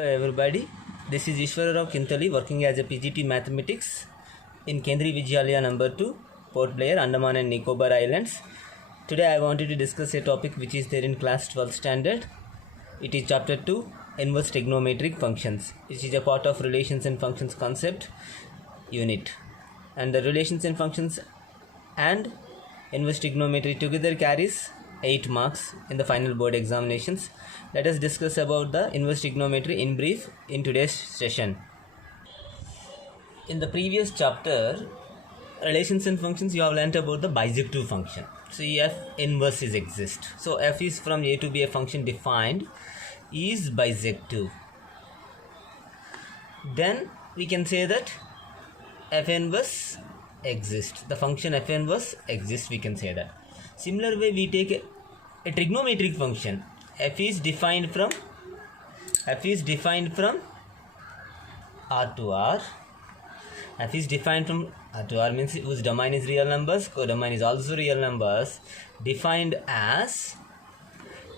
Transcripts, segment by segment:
Hello everybody, this is Ishwararao Kintali working as a PGT Mathematics in Kendriya Vidyalaya number 2, Port Blair, Andaman and Nicobar Islands. Today I wanted to discuss a topic which is there in class 12 standard. It is chapter 2, Inverse Trigonometric Functions. It is a part of Relations and Functions concept unit. And the Relations and Functions and Inverse Trigonometry together carries 8 marks in the final board examinations. Let us discuss about the inverse trigonometry in brief in today's session. In the previous chapter, relations and functions, you have learnt about the bijective function. So f inverse is exist. So f is from a to b a function defined is bijective. Then we can say that f inverse exists. The function f inverse exists, we can say that. Similar way we take a trigonometric function. F is defined from R to R. F is defined from R to R means whose domain is real numbers, codomain is also real numbers, defined as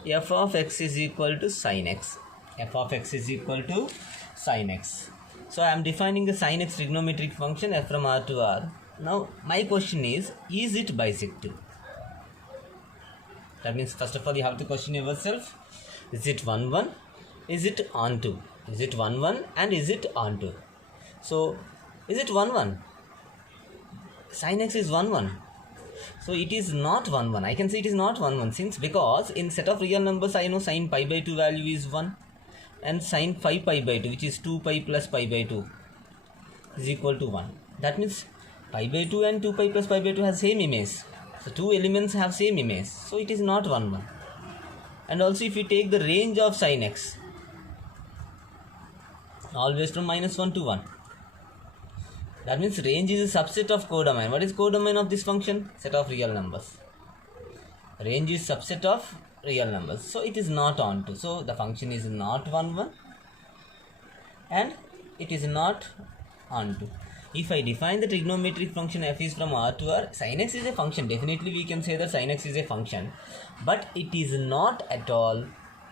f of x is equal to sin x. F of x is equal to sin x. So I am defining a sin x trigonometric function f from R to R. Now my question is it bisective? That means first of all you have to question yourself, is it 1 1, is it onto, is it 1 1 and is it onto? So is it 1 1? Sin x is 1 1, so it is not 1 1. I can say it is not 1 1 since because in set of real numbers I know sin pi by 2 value is 1 and sin 5 pi by 2 which is 2 pi plus pi by 2 is equal to 1. That means pi by 2 and 2 pi plus pi by 2 has same image. So two elements have same image, so it is not 1 1. And also if you take the range of sin x, always from -1 to 1. That means range is a subset of codomain. What is codomain of this function? Set of real numbers. Range is subset of real numbers, so it is not onto. So the function is not 1 1 and it is not onto. If I define the trigonometric function f is from R to R, sin x is a function. Definitely we can say that sin x is a function, but it is not at all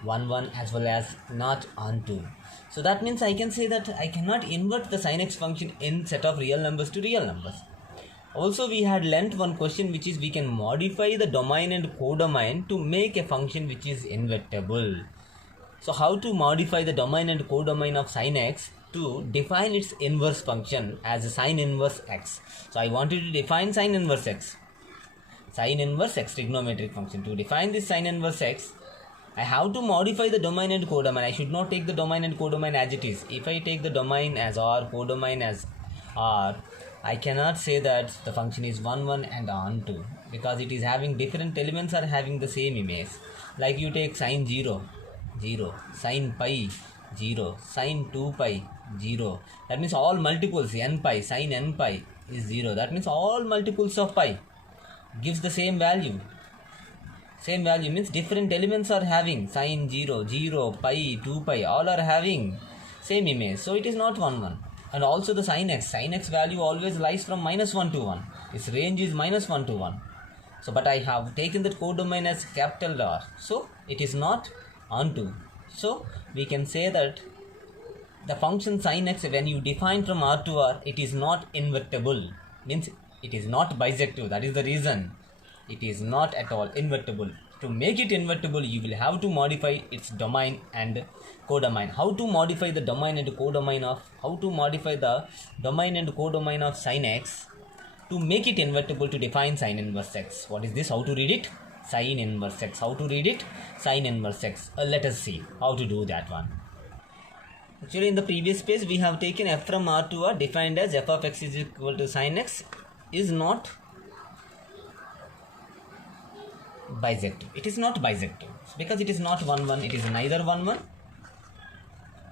1 1 as well as not onto. So that means I can say that I cannot invert the sin x function in set of real numbers to real numbers. Also we had learnt one question which is we can modify the domain and codomain to make a function which is invertible. So how to modify the domain and codomain of sin x to define its inverse function as a sin inverse x. So I wanted to define sin inverse x. Sin inverse x trigonometric function. To define this sin inverse x, I have to modify the domain and codomain. I should not take the domain and codomain as it is. If I take the domain as R, codomain as R, I cannot say that the function is 1 1 and onto, because it is having different elements are having the same image. Like you take sin 0, 0, sin pi, 0, sin 2 pi, 0. That means all multiples n pi, sin n pi is 0. That means all multiples of pi gives the same value. Same value means different elements are having sin 0, 0, pi, 2 pi, all are having same image. So it is not 1 1. And also the sin x value always lies from -1 to 1. Its range is -1 to 1. So but I have taken that codomain as capital R. So it is not onto. So we can say that the function sin x, when you define from R to R, it is not invertible. Means it is not bisective. That is the reason. It is not at all invertible. To make it invertible, you will have to modify its domain and codomain. How to modify the domain and codomain of sin x to make it invertible to define sin inverse x. What is this? How to read it? Sin inverse x. How to read it? Sin inverse x. Let us see how to do that one. Actually in the previous page we have taken f from R to R defined as f of x is equal to sin x is not bisective. It is not bisective because it is not 1 1. It is neither 1 1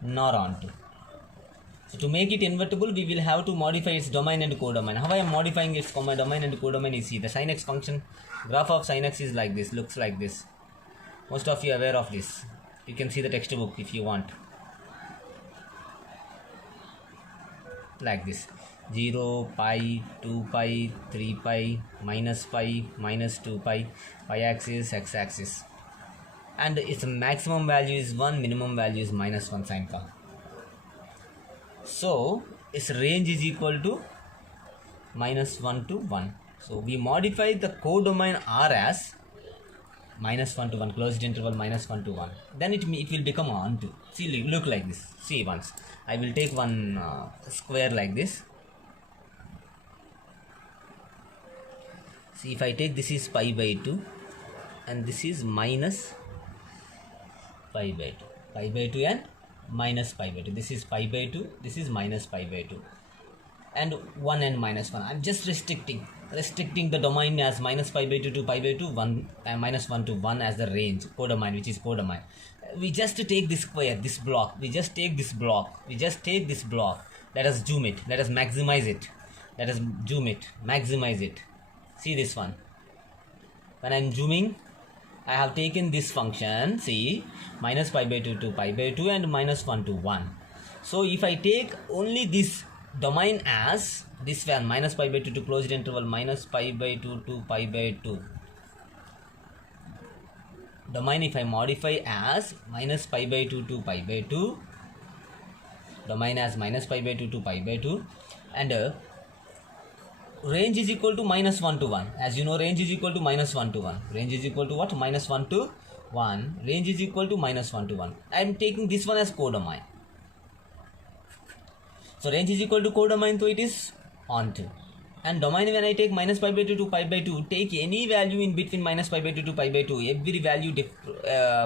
nor onto. So to make it invertible, we will have to modify its domain and codomain. How I am modifying its domain and codomain? You see the sin x function graph of sin x is like this, looks like this. Most of you are aware of this. You can see the textbook if you want. Like this, 0, pi, 2 pi, 3 pi, minus 2 pi, y-axis, x-axis. and its maximum value is 1, minimum value is -1 sin phi. So its range is equal to -1 to 1. So we modify the codomain R as -1 to 1, closed interval -1 to 1. Then it will become onto. See, look like this. See once. I will take one square like this. See, if I take this is pi by 2 and this is minus pi by 2. Pi by 2 and minus pi by 2. This is pi by 2. This is minus pi by 2. And 1 and minus 1. I'm just restricting the domain as minus pi by 2 to pi by 2, 1 and minus 1 to 1 as the range, codomain, which is codomain. We just take this square, this block. We just take this block. Let us zoom it. Let us maximize it. Let us zoom it. Maximize it. See this one. When I'm zooming, I have taken this function. See, minus pi by 2 to pi by 2 and minus 1 to 1. So if I take only this domain as this one, minus pi by 2 to closed interval minus pi by 2 to pi by 2. Domain if I modify as minus pi by 2 to pi by 2. Domain as minus pi by 2 to pi by 2. And range is equal to -1 to 1. As you know, range is equal to -1 to 1. Range is equal to what? -1 to 1. Range is equal to -1 to 1. I am taking this one as codomain. So range is equal to codomain, so it is onto. And domain, when I take minus pi by 2 to pi by 2, take any value in between minus pi by 2 to pi by 2. Every value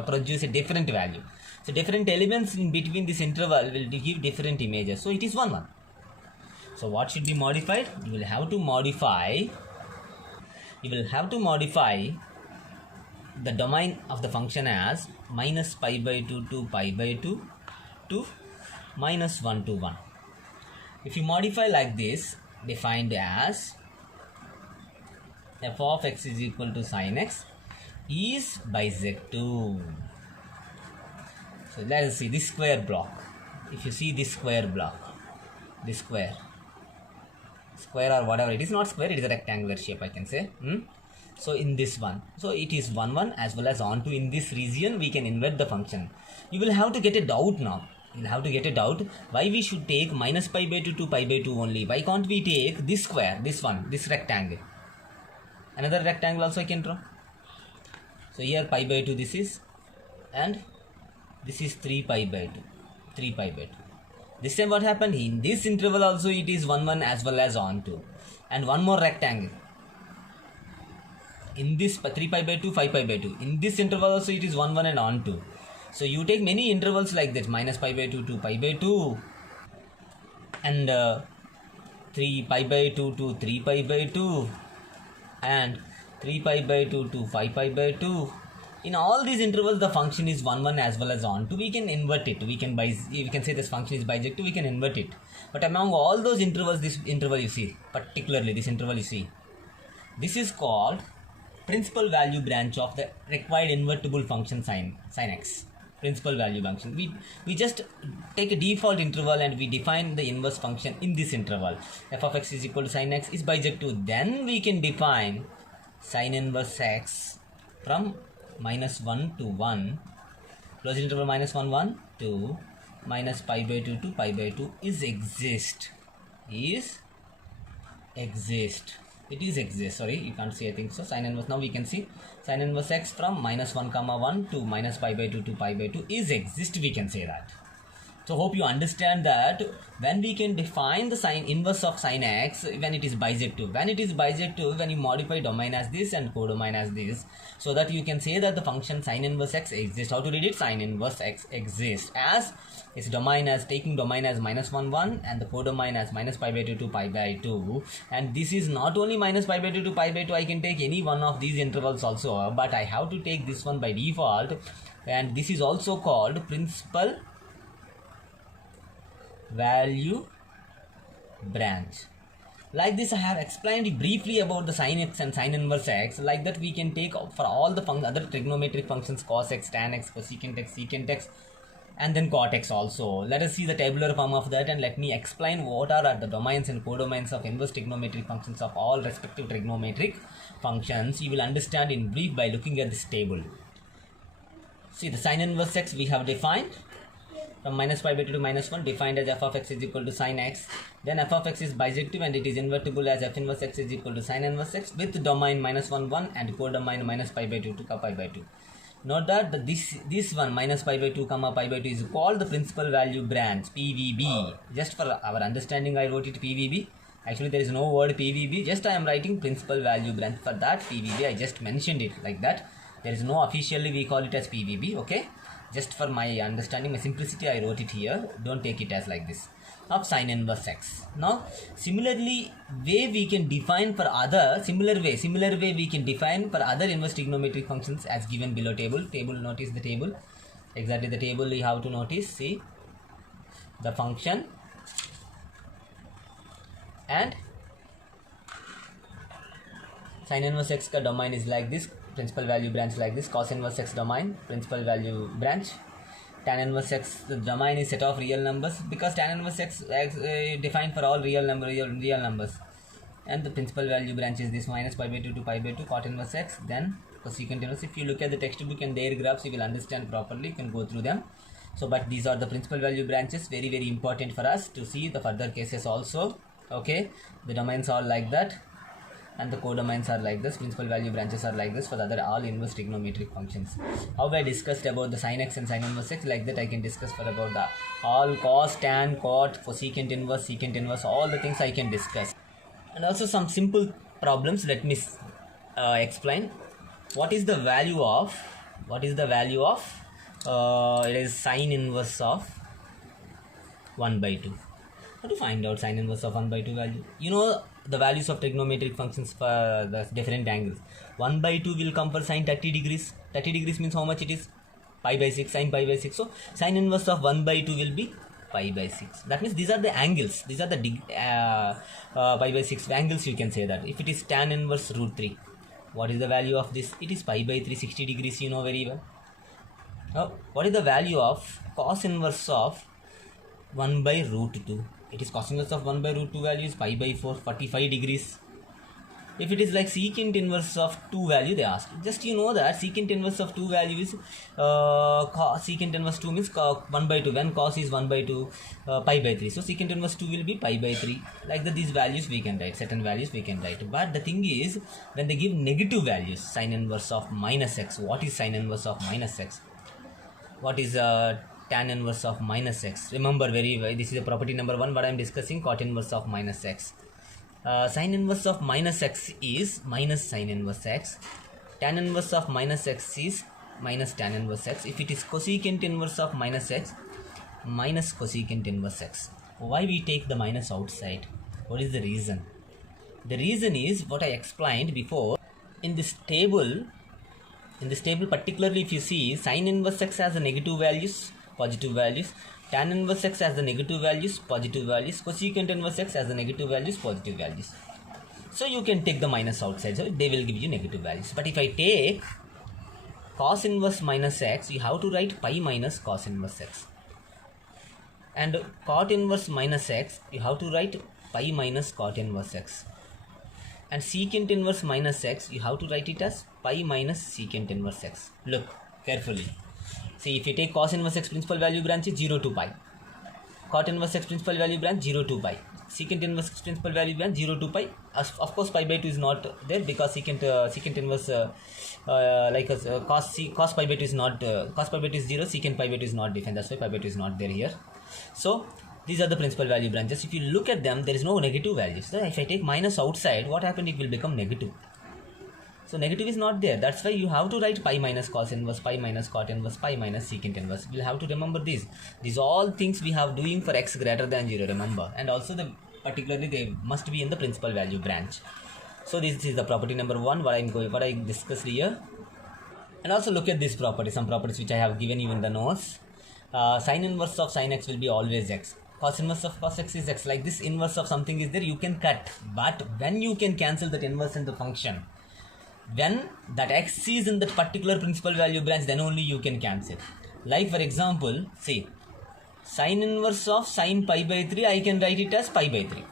produce a different value. So different elements in between this interval will give different images. So it is 1, 1. So what should be modified? You will have to modify the domain of the function as minus pi by 2 to pi by 2 to -1 to 1. If you modify like this, defined as f of x is equal to sin x is bisective. So let us see this square block. If you see this square block, this square or whatever, it is not square, it is a rectangular shape, I can say. So in this one, so it is 1 1 as well as onto. In this region we can invert the function. You will have to get a doubt now. You'll have to get a doubt why we should take minus pi by 2 to pi by 2 only. Why can't we take this square, this one, this rectangle? Another rectangle also I can draw. So here pi by 2 this is, and this is 3 pi by 2. 3 pi by 2. This time what happened? In this interval also it is 1 1 as well as onto. And one more rectangle. In this 3 pi by 2, 5 pi by 2. In this interval also it is 1 1 and onto. So you take many intervals like that, minus pi by 2 to pi by 2 and 3 pi by 2 to 3 pi by 2 and 3 pi by 2 to 5 pi by 2. In all these intervals the function is 1 1 as well as onto. We can invert it. We can say this function is bijective, we can invert it. But among all those intervals, this interval you see, particularly this interval you see, this is called principal value branch of the required invertible function sin x. Principal value function. We just take a default interval and we define the inverse function in this interval. F of x is equal to sin x is bijective. Then we can define sin inverse x from -1 to 1, closed interval -1 1 to minus pi by 2 to pi by 2 is exist. It is exist. Sorry, you can't see, I think so. Sin inverse, now we can see sin inverse x from -1 comma 1 to minus pi by 2 to pi by 2 is exist, we can say that. So hope you understand that when we can define the sin inverse of sin x when it is bijective. When it is bijective, when you modify domain as this and codomain as this, so that you can say that the function sin inverse x exists. How to read it? Sin inverse x exists as its domain as taking domain as -1 1 and the codomain as minus pi by 2 to pi by 2. And this is not only minus pi by 2 to pi by 2, I can take any one of these intervals also, but I have to take this one by default, and this is also called principal value branch. Like this I have explained briefly about the sin x and sin inverse x. Like that we can take for all the other trigonometric functions, cos x, tan x, cosecant x, secant x, and then cot x also. Let us see the tabular form of that, and let me explain what are the domains and codomains of inverse trigonometric functions of all respective trigonometric functions. You will understand in brief by looking at this table. See, the sin inverse x we have defined. from minus pi by 2 to minus 1 defined as f of x is equal to sin x. Then f of x is bijective and it is invertible as f inverse x is equal to sin inverse x with domain minus 1 1 and codomain minus pi by 2 to pi by 2. Note that this one minus pi by 2 comma pi by 2 is called the principal value branch, PVB. Just for our understanding I wrote it PVB. Actually there is no word PVB, just I am writing principal value branch. For that PVB I just mentioned it like that. There is no officially we call it as PVB, okay? Just for my understanding, my simplicity I wrote it here. Don't take it as like this. Of sin inverse x. Now similarly way we can define for other similar way we can define for other inverse trigonometric functions as given below table. Notice the table. Exactly the table you have to notice. See the function and sin inverse x ka domain is like this, principal value branch like this, cos inverse x domain, principal value branch, tan inverse x the domain is set of real numbers because tan inverse x defined for all real numbers, and the principal value branch is this minus pi by 2 to pi by 2 cot inverse x. Then cosecant inverse, if you look at the textbook and their graphs you will understand properly, you can go through them. So but these are the principal value branches, very very important for us to see the further cases also. Okay, the domains are like that and the codomains are like this, principal value branches are like this for the other all inverse trigonometric functions. How I discussed about the sin x and sin inverse x, like that I can discuss for about the all cos, tan, cot, for secant inverse, all the things I can discuss. And also some simple problems, let me explain. What is the value of it is sin inverse of 1 by 2. How to find out sin inverse of 1 by 2 value? You know the values of trigonometric functions for the different angles. 1 by 2 will come for sin 30 degrees. 30 degrees means how much it is? Pi by 6, sin pi by 6. So sin inverse of 1 by 2 will be pi by 6. That means these are the angles. These are the pi by 6 angles, you can say that. If it is tan inverse root 3, what is the value of this? It is pi by 3, 60 degrees, you know very well. Now, what is the value of cos inverse of 1 by root 2? It is cos inverse of 1 by root 2 value is pi by 4, 45 degrees. If it is like secant inverse of 2 value, they ask. Just you know that secant inverse of 2 value is secant inverse 2 means 1 by 2. When cos is 1 by 2, pi by 3. So secant inverse 2 will be pi by 3. Like that, these values we can write. Certain values we can write. But the thing is, when they give negative values, sin inverse of minus x. What is sin inverse of minus x? What is tan inverse of minus x? Remember very well, this is a property number 1 what I am discussing, cot inverse of minus x. Sin inverse of minus x is minus sin inverse x. Tan inverse of minus x is minus tan inverse x. If it is cosecant inverse of minus x, minus cosecant inverse x. Why we take the minus outside? What is the reason? The reason is what I explained before. In this table particularly, if you see, sin inverse x has the negative values, positive values, tan inverse x has the negative values, positive values, cosecant inverse x has the negative values, positive values. So you can take the minus outside, so they will give you negative values. But if I take cos inverse minus x, you have to write pi minus cos inverse x. And cot inverse minus x, you have to write pi minus cot inverse x. And secant inverse minus x, you have to write it as pi minus secant inverse x. Look carefully. See, if you take cos inverse x principal value branch is 0 to pi. Cot inverse x principal value branch 0 to pi. Secant inverse x principal value branch 0 to pi. Of course, pi by 2 is not there because secant inverse cos pi by 2 is not cos pi by 2 is 0. Secant pi by 2 is not defined. That's why pi by 2 is not there here. So these are the principal value branches. If you look at them, there is no negative values. So if I take minus outside, what happened? It will become negative. So negative is not there. That's why you have to write pi minus cos inverse, pi minus cot inverse, pi minus secant inverse. We'll have to remember these. These all things we have doing for x greater than 0, remember. And also particularly they must be in the principal value branch. So this is the property number 1 what I discussed here. And also look at this property, some properties which I have given you in the notes. Sin inverse of sin x will be always x. Cos inverse of cos x is x. Like this inverse of something is there, you can cut. But when you can cancel that inverse in the function, when that x is in that particular principal value branch, then only you can cancel. Like for example, see, sin inverse of sin pi by 3, I can write it as pi by 3.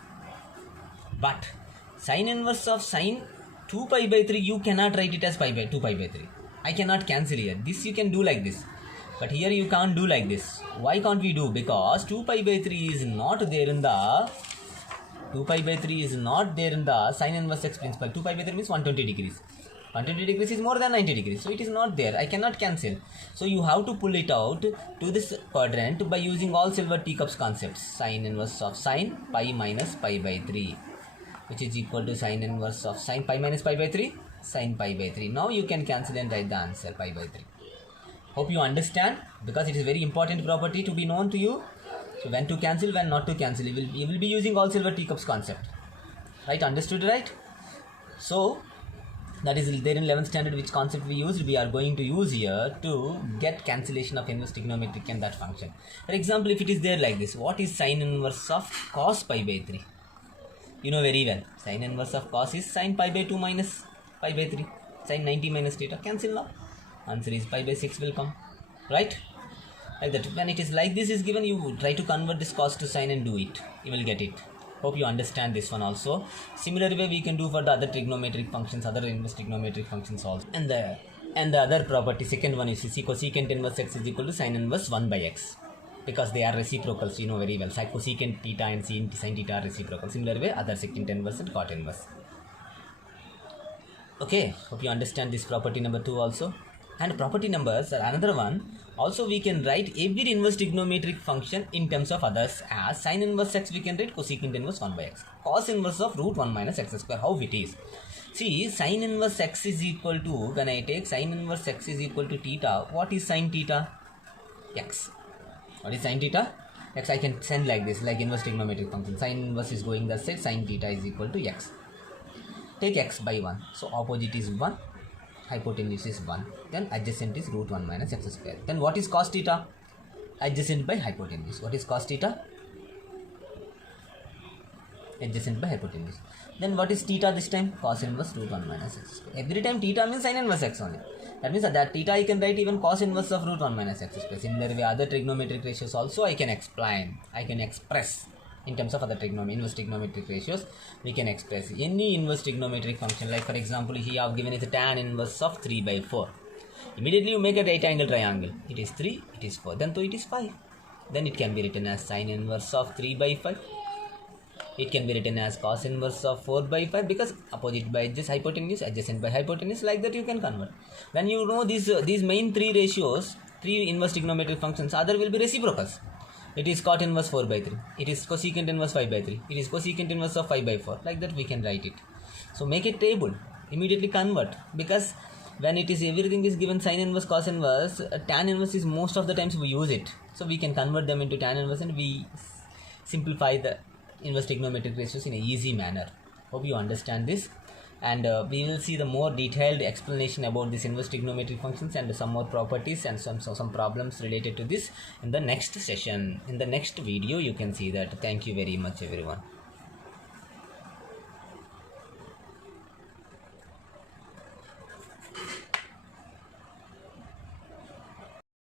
But sin inverse of sin 2 pi by 3, you cannot write it as 2 pi by 3. I cannot cancel here. This you can do like this. But here you can't do like this. Why can't we do? Because 2 pi by 3 is not there in the 2 pi by 3 is not there in the sin inverse x principle. 2 pi by 3 means 120 degrees. 120 degrees is more than 90 degrees. So it is not there. I cannot cancel. So you have to pull it out to this quadrant by using all silver teacups concepts. Sin inverse of sin pi minus pi by 3, which is equal to sin inverse of sin pi minus pi by 3, sin pi by 3. Now you can cancel and write the answer pi by 3. Hope you understand, because it is very important property to be known to you. So when to cancel, when not to cancel, you will be using all silver teacups concept. Right? Understood, right? So that is there in 11th standard, which concept we used, we are going to use here to get cancellation of inverse trigonometric and that function. For example, if it is there like this, what is sin inverse of cos pi by 3? You know very well. Sin inverse of cos is sin pi by 2 minus pi by 3. Sin 90 minus theta. Cancel now. Answer is pi by 6 will come. Right? Like that. When it is like this is given, you try to convert this cos to sin and do it. You will get it. Hope you understand this one also. Similar way we can do for the other trigonometric functions, other inverse trigonometric functions also. And the other property, second one is cosecant inverse x is equal to sin inverse 1 by x. Because they are reciprocals, you know very well. Cosecant theta and sin theta are reciprocal. Similar way, other secant inverse and cot inverse. Okay, hope you understand this property number 2 also. And property numbers are another one. Also we can write every inverse trigonometric function in terms of others as sin inverse x we can write cosecant inverse 1 by x. Cos inverse of root 1 minus x square. How it is? See, sin inverse x is equal to, when I take sin inverse x is equal to theta, what is sin theta? X. What is sin theta? X. I can send like this, like inverse trigonometric function. Sin inverse is going the side, sin theta is equal to x. Take x by 1. So opposite is 1. Hypotenuse is 1, then adjacent is root 1 minus x square. Then what is cos theta? Adjacent by hypotenuse. What is cos theta? Adjacent by hypotenuse. Then what is theta this time? Cos inverse root 1 minus x square. Every time theta means sin inverse x only. That means that theta I can write even cos inverse of root 1 minus x square. Similar way, other trigonometric ratios also I can explain. I can express. In terms of other inverse trigonometric ratios, we can express any inverse trigonometric function. Like for example, here I have given it a tan inverse of 3 by 4. Immediately you make a right angle triangle. It is 3, it is 4, then so it is 5. Then it can be written as sin inverse of 3 by 5. It can be written as cos inverse of 4 by 5 because opposite by this hypotenuse, adjacent by hypotenuse, like that you can convert. When you know these main 3 ratios, 3 inverse trigonometric functions, other will be reciprocals. It is cot inverse 4 by 3. It is cosecant inverse 5 by 3. It is cosecant inverse of 5 by 4. Like that we can write it. So make a table. Immediately convert. Because when it is everything is given sin inverse, cos inverse, tan inverse is most of the times we use it. So we can convert them into tan inverse and we simplify the inverse trigonometric ratios in an easy manner. Hope you understand this. And we will see the more detailed explanation about this inverse trigonometric functions and some more properties and some problems related to this in the next session. In the next video you can see that. Thank you very much everyone.